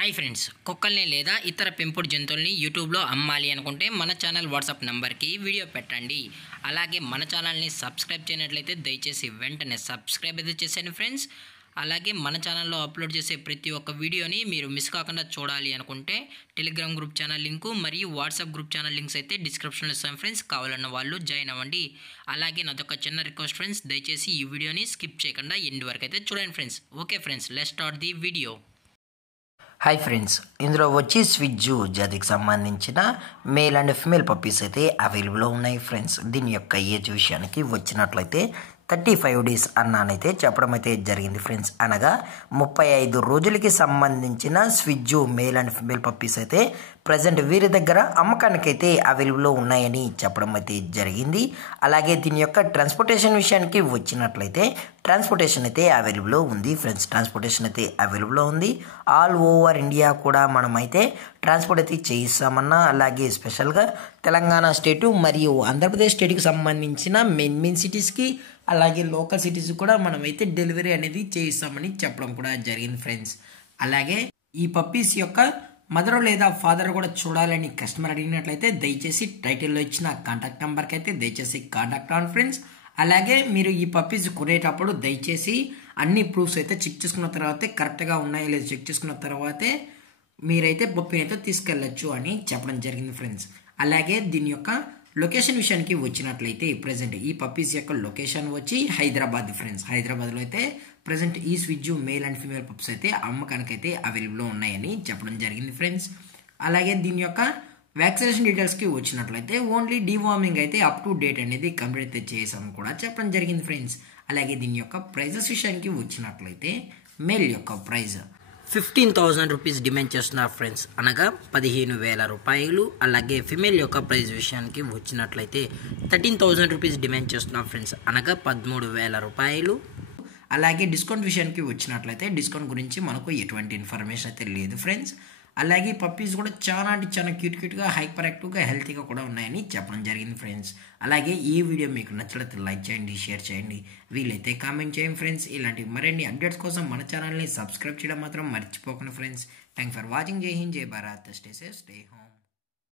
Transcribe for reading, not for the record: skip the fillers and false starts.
Hi friends, కుక్కల్ని లేదా ఇతర పెంపుడు జంతువుల్ని యూట్యూబ్లో అమ్మాలి అనుకుంటే మన ఛానల్ వాట్సాప్ నెంబర్కి వీడియో పెట్టండి. అలాగే మన ఛానల్ని సబ్స్క్రైబ్ చేయనట్లయితే దయచేసి వెంటనే సబ్స్క్రైబ్ అయితే చేసేయండి ఫ్రెండ్స్. అలాగే మన ఛానల్లో అప్లోడ్ చేసే ప్రతి ఒక్క వీడియోని మీరు మిస్ కాకుండా చూడాలి అనుకుంటే టెలిగ్రామ్ గ్రూప్ ఛానల్ లింకు మరియు వాట్సాప్ గ్రూప్ ఛానల్ లింక్స్ అయితే డిస్క్రిప్షన్లో ఇస్తాను ఫ్రెండ్స్. కావాలన్న వాళ్ళు జాయిన్ అవ్వండి. అలాగే నాదొక చిన్న రిక్వెస్ట్ ఫ్రెండ్స్, దయచేసి ఈ వీడియోని స్కిప్ చేయకుండా ఎండ్ వరకు అయితే చూడండి friends. Okay friends, let's start the video. Hi friends, ఇందులో వచ్చి స్విజ్జు జాతికి సంబంధించిన మేల్ అండ్ ఫిమేల్ పప్పీస్ అయితే అవైలబుల్లో ఉన్నాయి ఫ్రెండ్స్. దీని యొక్క ఏజ్ విషయానికి వచ్చినట్లయితే 35 డేస్ అన్నానైతే చెప్పడం అయితే జరిగింది ఫ్రెండ్స్. అనగా 35 రోజులకి సంబంధించిన స్విజ్జు మేల్ అండ్ ఫిమేల్ పప్పీస్ అయితే ప్రజెంట్ వీరి దగ్గర అమ్మకానికైతే అవైలబుల్లో ఉన్నాయని చెప్పడం అయితే జరిగింది. అలాగే దీని యొక్క ట్రాన్స్పోర్టేషన్ విషయానికి వచ్చినట్లయితే ట్రాన్స్పోర్టేషన్ అయితే అవైలబుల్లో ఉంది ఫ్రెండ్స్. ట్రాన్స్పోర్టేషన్ అయితే అవైలబుల్లో ఉంది. ఆల్ ఓవర్ ఇండియా కూడా మనమైతే ట్రాన్స్పోర్ట్ అయితే చేయిస్తామన్నా, అలాగే స్పెషల్గా తెలంగాణ స్టేటు మరియు ఆంధ్రప్రదేశ్ స్టేట్కి సంబంధించిన మెయిన్ సిటీస్కి అలాగే లోకల్ సిటీస్ కూడా మనమైతే డెలివరీ అనేది చేయిస్తామని చెప్పడం కూడా జరిగింది ఫ్రెండ్స్. అలాగే ఈ పప్పీస్ యొక్క మదర్ లేదా ఫాదర్ కూడా చూడాలని కస్టమర్ అడిగినట్లయితే దయచేసి టైటిల్లో ఇచ్చిన కాంటాక్ట్ నెంబర్కి అయితే దయచేసి కాంటాక్ట్ అవ్వండి ఫ్రెండ్స్. అలాగే మీరు ఈ పప్పీస్ కొనేటప్పుడు దయచేసి అన్ని ప్రూఫ్స్ అయితే చెక్ చేసుకున్న తర్వాతే కరెక్ట్గా ఉన్నాయో లేదో చెక్ చేసుకున్న తర్వాతే మీరైతే పప్పీని అయితే తీసుకెళ్ళచ్చు అని చెప్పడం జరిగింది ఫ్రెండ్స్. అలాగే దీని యొక్క లొకేషన్ విషయానికి వచ్చినట్లయితే ప్రజెంట్ ఈ పప్పీస్ యొక్క లొకేషన్ వచ్చి హైదరాబాద్ ఫ్రెండ్స్. హైదరాబాద్లో అయితే ప్రజెంట్ ఈ స్విజ్జు మేల్ అండ్ ఫీమేల్ పప్పీస్ అయితే అమ్మకానికి అయితే అవైలబుల్లో ఉన్నాయని చెప్పడం జరిగింది ఫ్రెండ్స్. అలాగే దీని యొక్క వ్యాక్సినేషన్ డీటెయిల్స్కి వచ్చినట్లయితే ఓన్లీ డీవార్మింగ్ అయితే అప్ టు డేట్ అనేది కంప్లీట్ అయితే చేసామని కూడా చెప్పడం జరిగింది ఫ్రెండ్స్. అలాగే దీని యొక్క ప్రైజెస్ విషయానికి వచ్చినట్లయితే మేల్ యొక్క ప్రైజ్ 15,000 రూపీస్ డిమాండ్ చేస్తున్నారు ఫ్రెండ్స్, అనగా 15,000 రూపాయలు. అలాగే ఫిమేల్ యొక్క ప్రైజ్ విషయానికి వచ్చినట్లయితే 13,000 రూపీస్ డిమాండ్ చేస్తున్నారు ఫ్రెండ్స్, అనగా 13,000 రూపాయలు. అలాగే డిస్కౌంట్ విషయానికి వచ్చినట్లయితే డిస్కౌంట్ గురించి మనకు ఎటువంటి ఇన్ఫర్మేషన్ అయితే లేదు ఫ్రెండ్స్. అలాగే పప్పీస్ కూడా చాలా అంటే చాలా క్యూట్గా హైపర్ యాక్టివ్గా హెల్తీగా కూడా ఉన్నాయని చెప్పడం జరిగింది ఫ్రెండ్స్. అలాగే ఈ వీడియో మీకు నచ్చినట్లయితే లైక్ చేయండి, షేర్ చేయండి, వీలైతే కామెంట్ చేయండి ఫ్రెండ్స్. ఇలాంటి మరిన్ని అప్డేట్స్ కోసం మన ఛానల్ని సబ్స్క్రైబ్ చేయడం మాత్రం మర్చిపోకండి ఫ్రెండ్స్. Thanks for watching. జై హింద్, జై Bharat, stay safe, stay home.